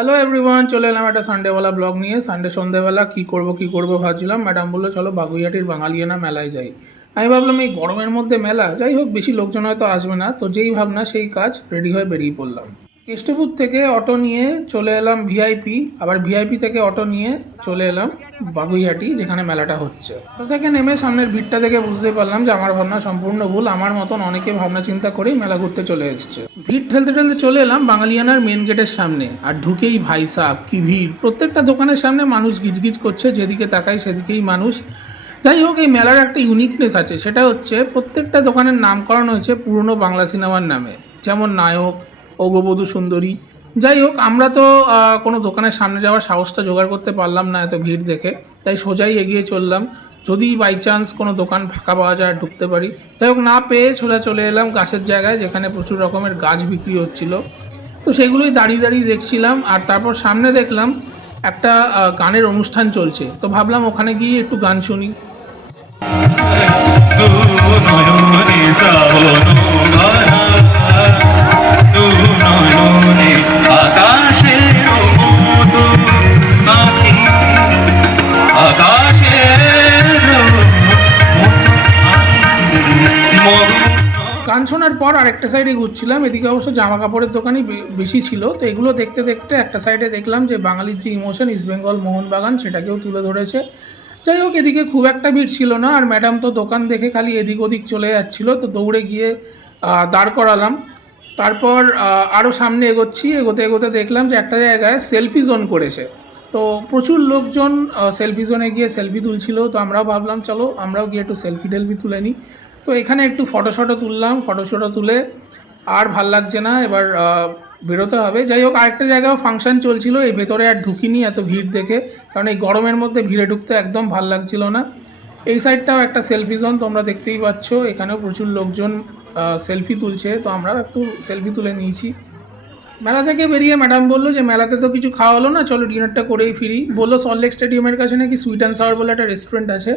Hello everyone, চলে এলাম একটা সানডেওয়ালা ব্লগ নিয়ে। সানডে সন্ধ্যেবেলা কী করবো ভাবছিলাম। ম্যাডাম বললো চলো বাগুইহাটির বাঙালিয়ানা মেলায় যাই। আমি ভাবলাম এই গরমের মধ্যে মেলা, যাই হোক বেশি লোকজন হয়তো আসবে না, তো যেই ভাবনা সেই কাজ, রেডি হয়ে বেরিয়ে পড়লাম। কেষ্টপুর থেকে অটো নিয়ে চলে এলাম ভিআইপি, আবার ভিআইপি থেকে অটো নিয়ে চলে এলাম বাগুইহাটি, যেখানে মেলাটা হচ্ছে। অটো থেকে নেমে সামনের ভিড়টা দেখে বুঝতে পারলাম যে আমার ভাবনা সম্পূর্ণ ভুল। আমার মতন অনেকে ভাবনা চিন্তা করেই মেলা ঘুরতে চলে এসছে। ভিড় ঠেলতে ঠেলতে চলে এলাম বাঙালিয়ানার মেন গেটের সামনে, আর ঢুকেই ভাই সাহ কি ভিড়! প্রত্যেকটা দোকানের সামনে মানুষ গিজগিজ করছে, যেদিকে তাকাই সেদিকেই মানুষ। যাই হোক, এই মেলার একটা ইউনিকনেস আছে, সেটা হচ্ছে প্রত্যেকটা দোকানের নামকরণ হয়েছে পুরনো বাংলা সিনেমার নামে, যেমন নায়ক, অগবধূ সুন্দরী। যাই হোক, আমরা তো কোনো দোকানের সামনে যাওয়ার সাহসটা জোগাড় করতে পারলাম না এত ভিড় দেখে, তাই সোজাই এগিয়ে চললাম, যদি বাই চান্স কোনো দোকান ফাঁকা পাওয়া যায় ঢুকতে পারি। যাই হোক, না পেয়ে সোজা চলে এলাম গাছের জায়গায়, যেখানে প্রচুর রকমের গাছ বিক্রি হচ্ছিল। তো সেগুলোই দাঁড়িয়ে দাঁড়িয়ে দেখছিলাম, আর তারপর সামনে দেখলাম একটা গানের অনুষ্ঠান চলছে, তো ভাবলাম ওখানে গিয়ে একটু গান শুনি। গান শোনার পর আরেকটা সাইডে ঘুরছিলাম, এদিকে অবশ্য জামা কাপড়ের দোকানই বেশি ছিল। তো এগুলো দেখতে দেখতে একটা সাইডে দেখলাম যে বাঙালির যে ইমোশন ইস্ট বেঙ্গল মোহনবাগান, সেটাকেও তুলে ধরেছে। যাই হোক, এদিকে খুব একটা ভিড় ছিল না, আর ম্যাডাম তো দোকান দেখে খালি এদিক ওদিক চলে যাচ্ছিলো, তো দৌড়ে গিয়ে দাঁড় করালাম। তারপর আরও সামনে এগোতে এগোতে দেখলাম যে একটা জায়গায় সেলফি জোন করেছে। তো প্রচুর লোকজন সেলফি জোনে গিয়ে সেলফি তুলছিল, তো আমরাও ভাবলাম চলো আমরাও গিয়ে একটু সেলফি টেলফি তুলে নিই। তো এখানে একটু ফটো তুললাম, ফটো তুলে আর ভাল লাগছে না, এবার বেরোতে হবে। যাই হোক, আরেকটা জায়গাও ফাংশন চলছিল, এই ভেতরে আর ঢুকিনি এত ভিড় দেখে, কারণ এই গরমের মধ্যে ভিড়ে ঢুকতে একদম ভাল লাগছিল না। এই সাইডটাও একটা সেলফি জোন, তোমরা দেখতেই পাচ্ছ, এখানেও প্রচুর লোকজন সেলফি তুলছে, তো আমরাও একটু সেলফি তুলে নিয়েছি। মেলা থেকে বেরিয়ে ম্যাডাম বললো যে মেলাতে তো কিছু খাওয়া হলো না, চলো ডিনারটা করেই ফিরি। বললো সল্টলেক স্টেডিয়ামের কাছে নাকি সুইট অ্যান্ড সাওয়ার বলে একটা রেস্টুরেন্ট আছে।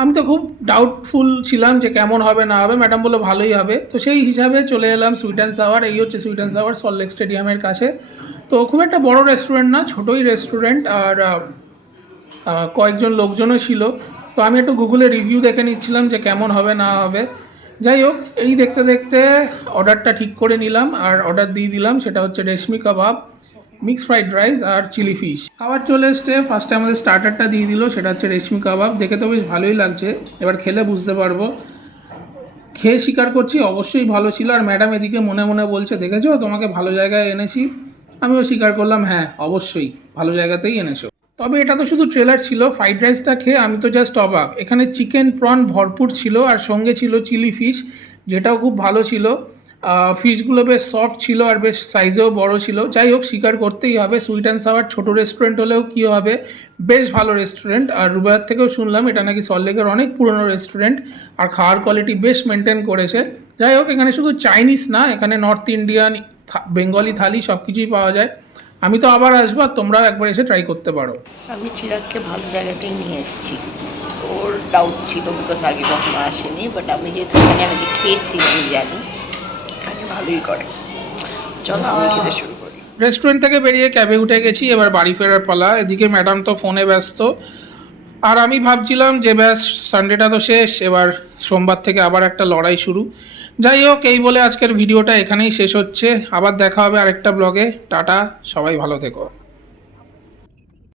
আমি তো খুব ডাউটফুল ছিলাম যে কেমন হবে না হবে, ম্যাডাম বললো ভালোই হবে, তো সেই হিসাবে চলে এলাম সুইট অ্যান্ড সাওয়ার। এই হচ্ছে সুইট অ্যান্ড সাওয়ার, সল্টলেক স্টেডিয়ামের কাছে। তো খুব একটা বড় রেস্টুরেন্ট না, ছোটোই রেস্টুরেন্ট, আর কয়েকজন লোকজনও ছিল। তো আমি একটু গুগলে রিভিউ দেখে নিচ্ছিলাম যে কেমন হবে না হবে। যাই হোক, এই দেখতে দেখতে অর্ডারটা ঠিক করে নিলাম, আর অর্ডার দিয়ে দিলাম। সেটা হচ্ছে রেশমি কাবাব, মিক্সড ফ্রাইড রাইস আর চিলি ফিশ। খাবার চলে এসছে, ফার্স্টে আমাদের স্টার্টারটা দিয়ে দিল, সেটা হচ্ছে রেশমি কাবাব। দেখে তো বেশ ভালোই লাগছে, এবার খেলে বুঝতে পারবো। খেয়ে স্বীকার করছি অবশ্যই ভালো ছিল, আর ম্যাডাম এদিকে মনে মনে বলছে দেখেছো তোমাকে ভালো জায়গায় এনেছি। আমিও স্বীকার করলাম হ্যাঁ অবশ্যই ভালো জায়গাতেই এনেছো। তবে এটা তো শুধু ট্রেলার ছিল, ফ্রাইড রাইসটা খেয়ে আমি তো জাস্ট অবাক। এখানে চিকেন প্রন ভরপুর ছিল, আর সঙ্গে ছিল চিলি ফিশ, যেটাও খুব ভালো ছিল। ফিশগুলো বেশ সফট ছিল, আর বেশ সাইজেও বড় ছিল। যাই হোক, স্বীকার করতেই হবে সুইট অ্যান্ড সাওয়ার ছোটো রেস্টুরেন্ট হলেও কী হবে, বেশ ভালো রেস্টুরেন্ট। আর রুবাইয়ার থেকেও শুনলাম এটা নাকি সল্টলেকের অনেক পুরনো রেস্টুরেন্ট, আর খাওয়ার কোয়ালিটি বেশ মেনটেন করেছে। যাই হোক, এখানে শুধু চাইনিজ না, এখানে নর্থ ইন্ডিয়ান, বেঙ্গলি থালি সব কিছুই পাওয়া যায়। আমি তো আবার আসবো, আর তোমরাও একবার এসে ট্রাই করতে পারো। আমি চিরাগকে ভালো জায়গাতেই নিয়ে এসেছি। ওর ডাউট ছিল বিকজ আগে কখনো আসেনি, বাট আমি যেহেতু এখানে আগে খেয়েছি আমি জানি এখানে ভালোই করে। চলো আমি খেতে শুরু করি। রেস্টুরেন্ট থেকে বেরিয়ে ক্যাবে উঠে গেছি, এবার বাড়ি ফেরার পালা। এদিকে ম্যাডাম তো ফোনে ব্যস্ত, আর আমি ভাবছিলাম যে ব্যাস সানডেটা তো শেষ, এবার সোমবার থেকে আবার একটা লড়াই শুরু। যাই হোক, এই বলে আজকের ভিডিওটা এখানেই শেষ হচ্ছে। আবার দেখা হবে আরেকটা ব্লগে। টাটা, সবাই ভালো থেকো।